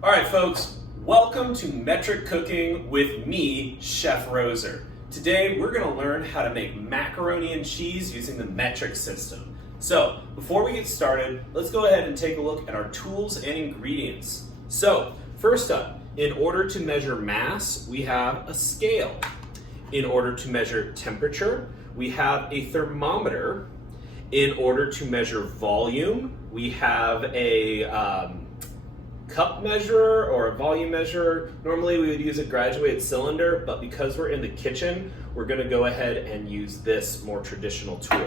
All right, folks, welcome to Metric Cooking with me, Chef Roser. Today, we're gonna learn how to make macaroni and cheese using the metric system. So, before we get started, let's go ahead and take a look at our tools and ingredients. So, first up, in order to measure mass, we have a scale. In order to measure temperature, we have a thermometer. In order to measure volume, we have a cup measurer or a volume measurer. Normally we would use a graduated cylinder, but because we're in the kitchen, we're gonna go ahead and use this more traditional tool.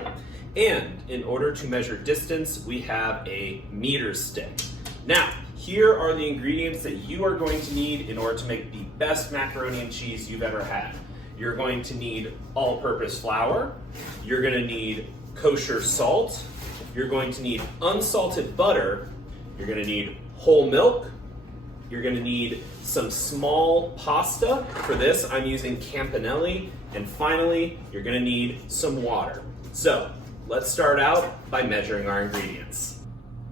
And in order to measure distance, we have a meter stick. Now, here are the ingredients that you are going to need in order to make the best macaroni and cheese you've ever had. You're going to need all-purpose flour. You're gonna need kosher salt. You're going to need unsalted butter. You're gonna need whole milk. You're gonna need some small pasta. For this, I'm using campanelli. And finally, you're gonna need some water. So, let's start out by measuring our ingredients.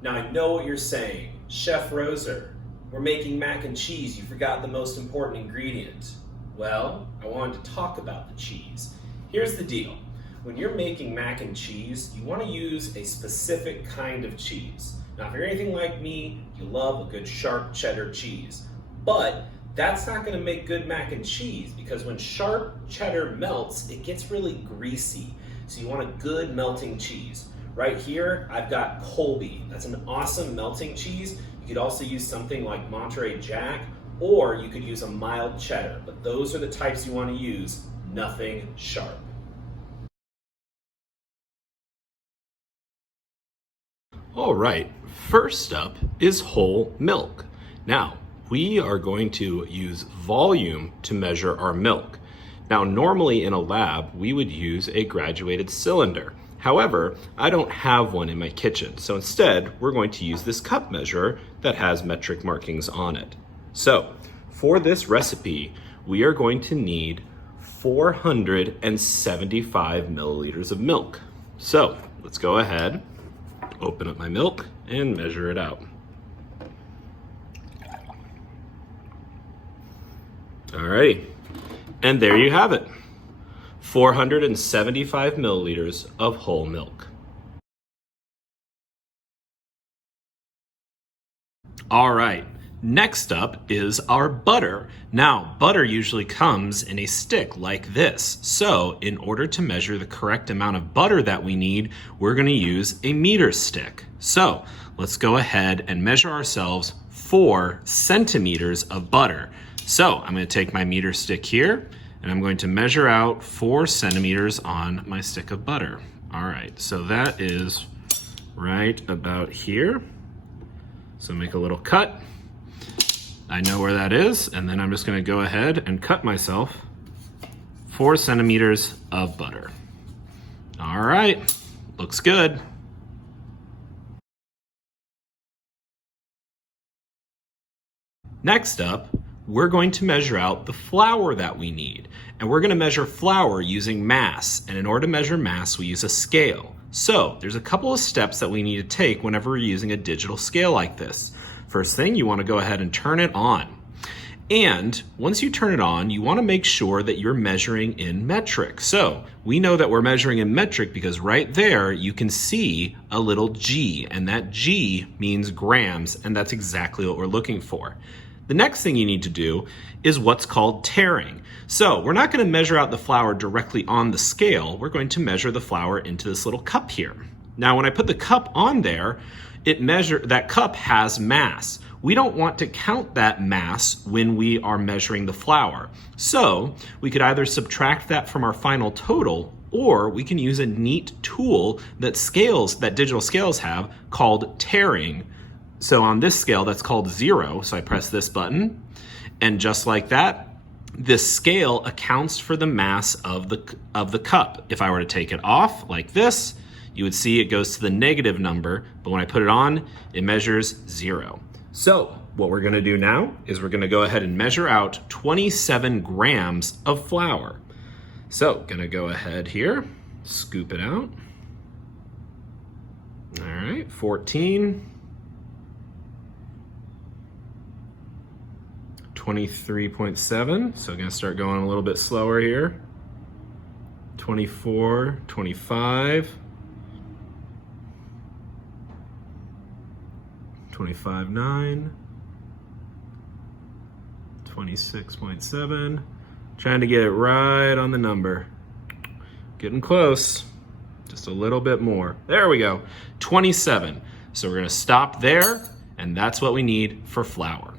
Now, I know what you're saying. Chef Roser, we're making mac and cheese. You forgot the most important ingredient. Well, I wanted to talk about the cheese. Here's the deal. When you're making mac and cheese, you wanna use a specific kind of cheese. Now, if you're anything like me, you love a good sharp cheddar cheese. But that's not gonna make good mac and cheese because when sharp cheddar melts, it gets really greasy. So you want a good melting cheese. Right here, I've got Colby. That's an awesome melting cheese. You could also use something like Monterey Jack, or you could use a mild cheddar. But those are the types you wanna use, nothing sharp. All right, first up is whole milk. Now, we are going to use volume to measure our milk. Now, normally in a lab, we would use a graduated cylinder. However, I don't have one in my kitchen, so instead, we're going to use this cup measure that has metric markings on it. So, for this recipe, we are going to need 475 milliliters of milk. So, let's go ahead, open up my milk and measure it out. Alrighty, and there you have it. 475 milliliters of whole milk. All right, next up is our butter. Now, butter usually comes in a stick like this. So, in order to measure the correct amount of butter that we need, we're gonna use a meter stick. So, let's go ahead and measure ourselves 4 centimeters of butter. So, I'm gonna take my meter stick here, and I'm going to measure out 4 centimeters on my stick of butter. All right, so that is right about here. So make a little cut. I know where that is, and then I'm just gonna go ahead and cut myself 4 centimeters of butter. All right, looks good. Next up, we're going to measure out the flour that we need. And we're gonna measure flour using mass. And in order to measure mass, we use a scale. So there's a couple of steps that we need to take whenever we're using a digital scale like this. First thing, you wanna go ahead and turn it on. And once you turn it on, you wanna make sure that you're measuring in metric. So we know that we're measuring in metric because right there, you can see a little G, and that G means grams, and that's exactly what we're looking for. The next thing you need to do is what's called tairing. So we're not gonna measure out the flour directly on the scale, we're going to measure the flour into this little cup here. Now when I put the cup on there, that cup has mass. We don't want to count that mass when we are measuring the flour. So we could either subtract that from our final total, or we can use a neat tool that digital scales have called tairing. So on this scale, that's called 0. So I press this button, and just like that, this scale accounts for the mass of the cup. If I were to take it off like this, you would see it goes to the negative number, but when I put it on, it measures 0. So what we're gonna do now is we're gonna go ahead and measure out 27 grams of flour. So gonna go ahead here, scoop it out. All right, 14. 23.7, so I'm gonna start going a little bit slower here. 24, 25, 25.9, 26.7, trying to get it right on the number. Getting close, just a little bit more. There we go, 27. So we're gonna stop there, and that's what we need for flour.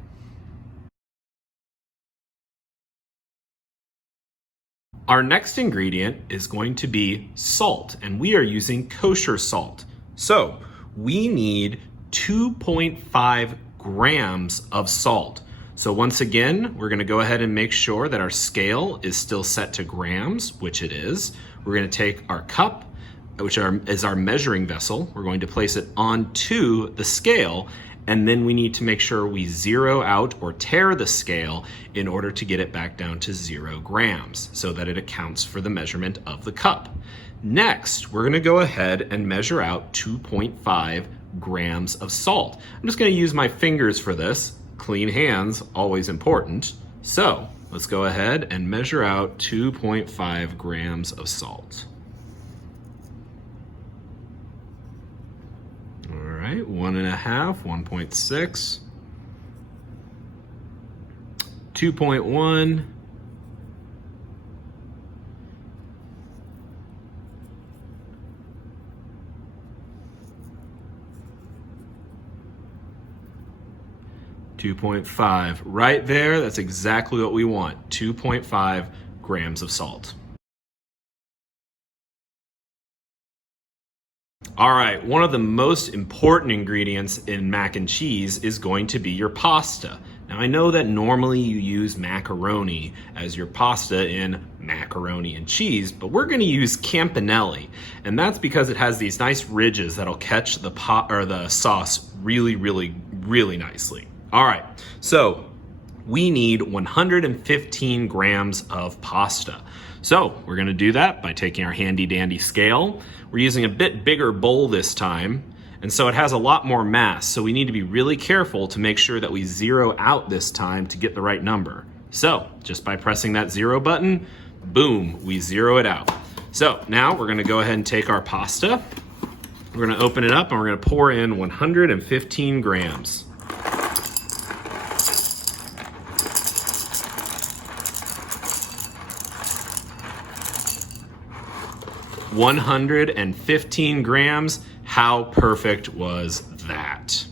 Our next ingredient is going to be salt, and we are using kosher salt. So we need 2.5 grams of salt. So once again, we're gonna go ahead and make sure that our scale is still set to grams, which it is. We're gonna take our cup, which is our measuring vessel. We're going to place it onto the scale, and then we need to make sure we zero out or tare the scale in order to get it back down to 0 grams so that it accounts for the measurement of the cup. Next, we're gonna go ahead and measure out 2.5 grams of salt. I'm just gonna use my fingers for this. Clean hands, always important. So let's go ahead and measure out 2.5 grams of salt. All right, 1.5, 1.6, 2.1, 2.5. Right there, that's exactly what we want, 2.5 grams of salt. All right, one of the most important ingredients in mac and cheese is going to be your pasta. Now I know that normally you use macaroni as your pasta in macaroni and cheese, but we're gonna use campanelli. And that's because it has these nice ridges that'll catch the sauce really, really, really nicely. All right, so we need 115 grams of pasta. So we're gonna do that by taking our handy dandy scale. We're using a bit bigger bowl this time, and so it has a lot more mass, so we need to be really careful to make sure that we zero out this time to get the right number. So just by pressing that 0 button, boom, we zero it out. So now we're gonna go ahead and take our pasta, we're gonna open it up, and we're gonna pour in 115 grams. $115 grams. How perfect was that?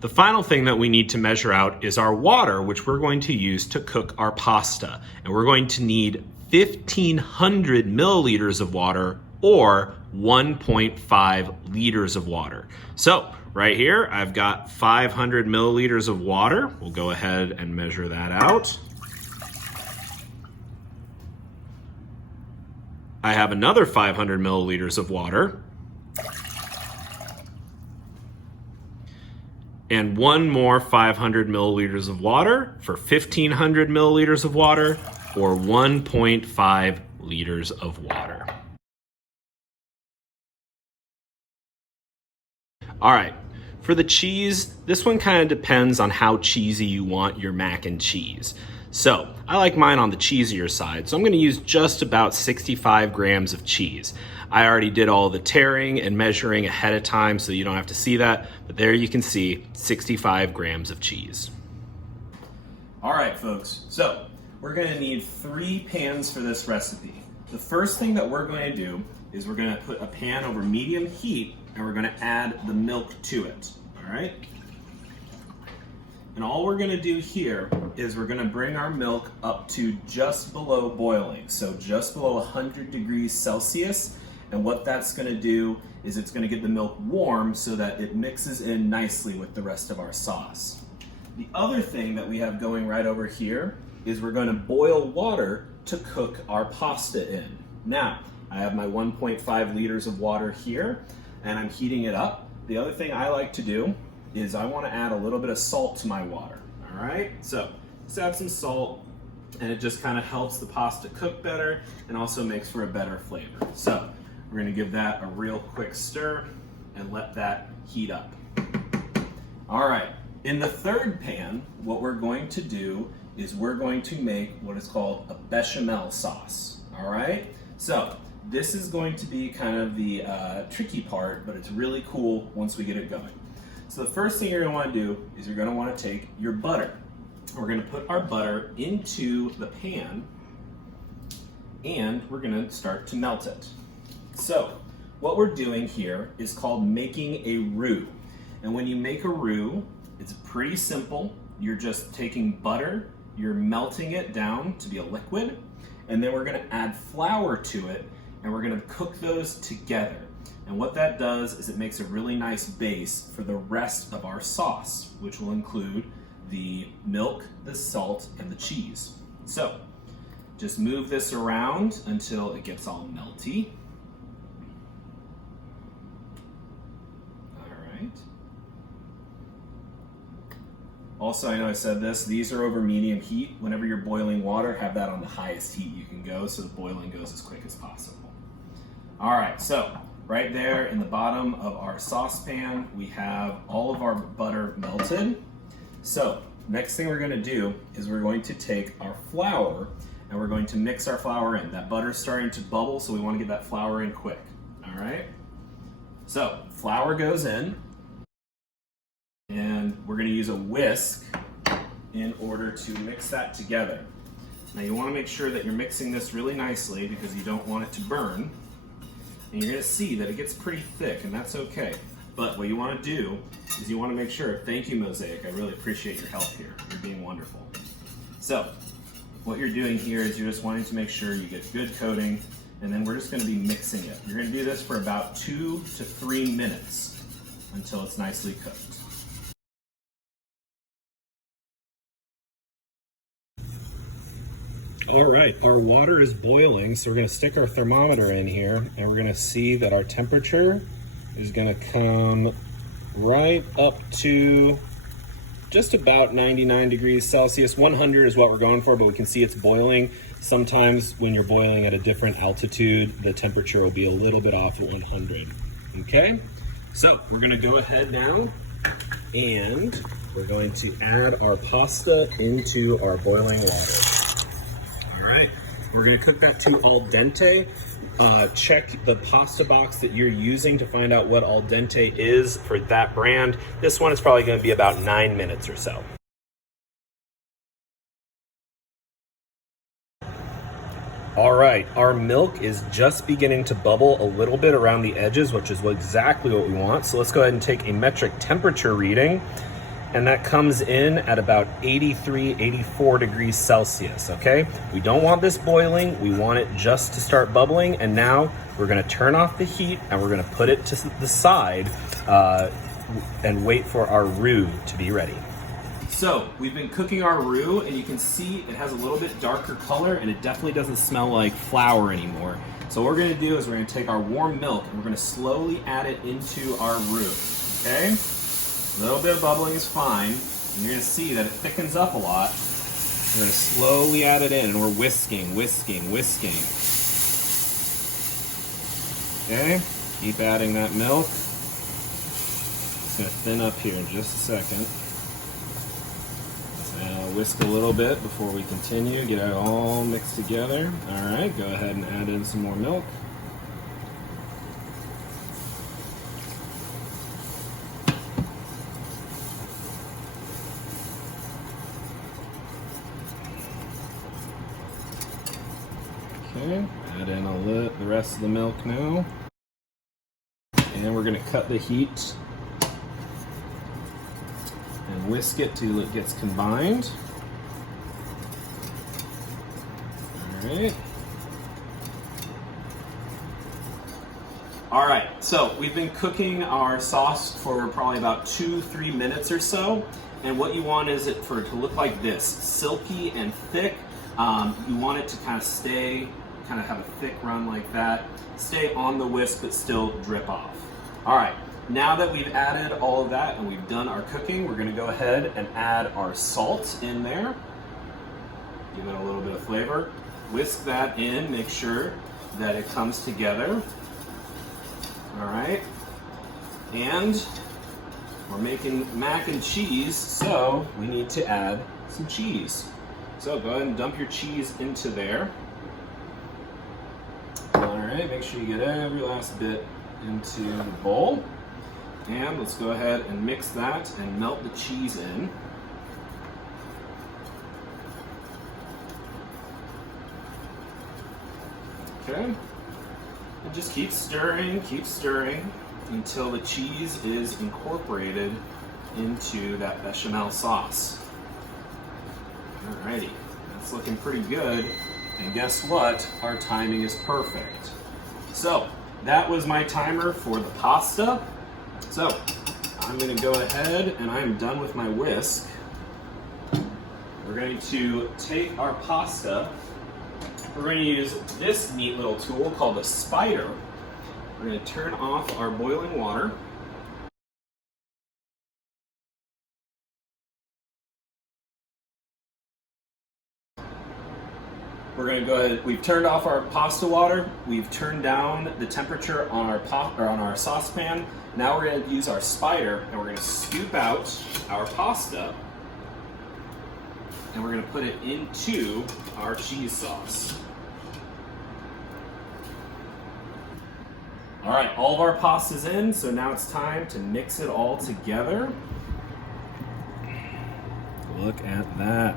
The final thing that we need to measure out is our water, which we're going to use to cook our pasta. And we're going to need 1,500 milliliters of water or 1.5 liters of water. So right here, I've got 500 milliliters of water. We'll go ahead and measure that out. I have another 500 milliliters of water. And one more 500 milliliters of water for 1,500 milliliters of water, or 1.5 liters of water. All right, for the cheese, this one kind of depends on how cheesy you want your mac and cheese. So I like mine on the cheesier side, so I'm gonna use just about 65 grams of cheese. I already did all the tearing and measuring ahead of time, so you don't have to see that, but there you can see 65 grams of cheese. All right, folks, so we're gonna need 3 pans for this recipe. The first thing that we're going to do is we're gonna put a pan over medium heat, and we're gonna add the milk to it, all right? And all we're gonna do here is we're gonna bring our milk up to just below boiling, so just below 100 degrees Celsius. And what that's gonna do is it's gonna get the milk warm so that it mixes in nicely with the rest of our sauce. The other thing that we have going right over here is we're gonna boil water to cook our pasta in. Now, I have my 1.5 liters of water here, and I'm heating it up. The other thing I like to do is I want to add a little bit of salt to my water. All right, so let's add some salt, and it just kind of helps the pasta cook better and also makes for a better flavor. So we're going to give that a real quick stir and let that heat up. All right, in the third pan, what we're going to do is we're going to make what is called a bechamel sauce, all right? So this is going to be kind of the tricky part, but it's really cool once we get it going. So the first thing you're gonna wanna do is you're gonna wanna take your butter. We're gonna put our butter into the pan and we're gonna start to melt it. So what we're doing here is called making a roux. And when you make a roux, it's pretty simple. You're just taking butter, you're melting it down to be a liquid, and then we're gonna add flour to it, and we're gonna cook those together. And what that does is it makes a really nice base for the rest of our sauce, which will include the milk, the salt, and the cheese. So just move this around until it gets all melty. All right. Also, I know I said this, these are over medium heat. Whenever you're boiling water, have that on the highest heat you can go so the boiling goes as quick as possible. All right, so right there in the bottom of our saucepan, we have all of our butter melted. So next thing we're gonna do is we're going to take our flour and we're going to mix our flour in. That butter's starting to bubble, so we wanna get that flour in quick, all right? So flour goes in, and we're gonna use a whisk in order to mix that together. Now you wanna make sure that you're mixing this really nicely because you don't want it to burn. And you're gonna see that it gets pretty thick, and that's okay. But what you wanna do is you wanna make sure, thank you Mosaic, I really appreciate your help here. You're being wonderful. So, what you're doing here is you're just wanting to make sure you get good coating, and then we're just gonna be mixing it. You're gonna do this for about 2 to 3 minutes until it's nicely cooked. All right, our water is boiling, so we're gonna stick our thermometer in here and we're gonna see that our temperature is gonna come right up to just about 99 degrees Celsius. 100 is what we're going for, but we can see it's boiling. Sometimes when you're boiling at a different altitude, the temperature will be a little bit off at 100, okay? So we're gonna go ahead now and we're going to add our pasta into our boiling water. All right, we're gonna cook that to al dente. Check the pasta box that you're using to find out what al dente is for that brand. This one is probably gonna be about 9 minutes or so. All right, our milk is just beginning to bubble a little bit around the edges, which is exactly what we want. So let's go ahead and take a metric temperature reading. And that comes in at about 83, 84 degrees Celsius, okay? We don't want this boiling, we want it just to start bubbling, and now we're gonna turn off the heat and we're gonna put it to the side and wait for our roux to be ready. So, we've been cooking our roux, and you can see it has a little bit darker color, and it definitely doesn't smell like flour anymore. So what we're gonna do is we're gonna take our warm milk and we're gonna slowly add it into our roux, okay? A little bit of bubbling is fine, and you're gonna see that it thickens up a lot. We're gonna slowly add it in, and we're whisking, whisking, whisking. Okay, keep adding that milk. It's gonna thin up here in just a second. So whisk a little bit before we continue, get it all mixed together. All right, go ahead and add in some more milk. Okay, add in the rest of the milk now. And we're gonna cut the heat and whisk it till it gets combined. All right. All right, so we've been cooking our sauce for probably about 2-3 minutes or so. And what you want is it for it to look like this, silky and thick. You want it to kind of have a thick run like that. Stay on the whisk, but still drip off. All right, now that we've added all of that and we've done our cooking, we're gonna go ahead and add our salt in there. Give it a little bit of flavor. Whisk that in, make sure that it comes together. All right, and We're making mac and cheese, so we need to add some cheese. So go ahead and dump your cheese into there. All right, make sure you get every last bit into the bowl. And let's go ahead and mix that and melt the cheese in. Okay, and just keep stirring until the cheese is incorporated into that bechamel sauce. Alrighty, that's looking pretty good. And guess what? Our timing is perfect. So that was my timer for the pasta. So I'm gonna go ahead and I'm done with my whisk. We're going to take our pasta. We're going to use this neat little tool called a spider. We're going to turn off our boiling water. We're going to go ahead, we've turned off our pasta water, we've turned down the temperature on our saucepan. Now we're going to use our spider and we're going to scoop out our pasta and we're going to put it into our cheese sauce. All right, all of our pasta's in, so now it's time to mix it all together. Look at that.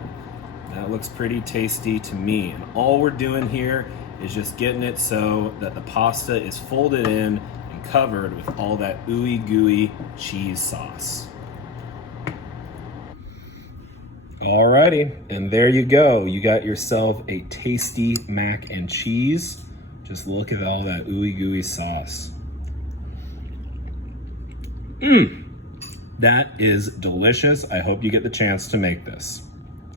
That looks pretty tasty to me. And all we're doing here is just getting it so that the pasta is folded in and covered with all that ooey gooey cheese sauce. Alrighty, and there you go. You got yourself a tasty mac and cheese. Just look at all that ooey gooey sauce. That is delicious. I hope you get the chance to make this.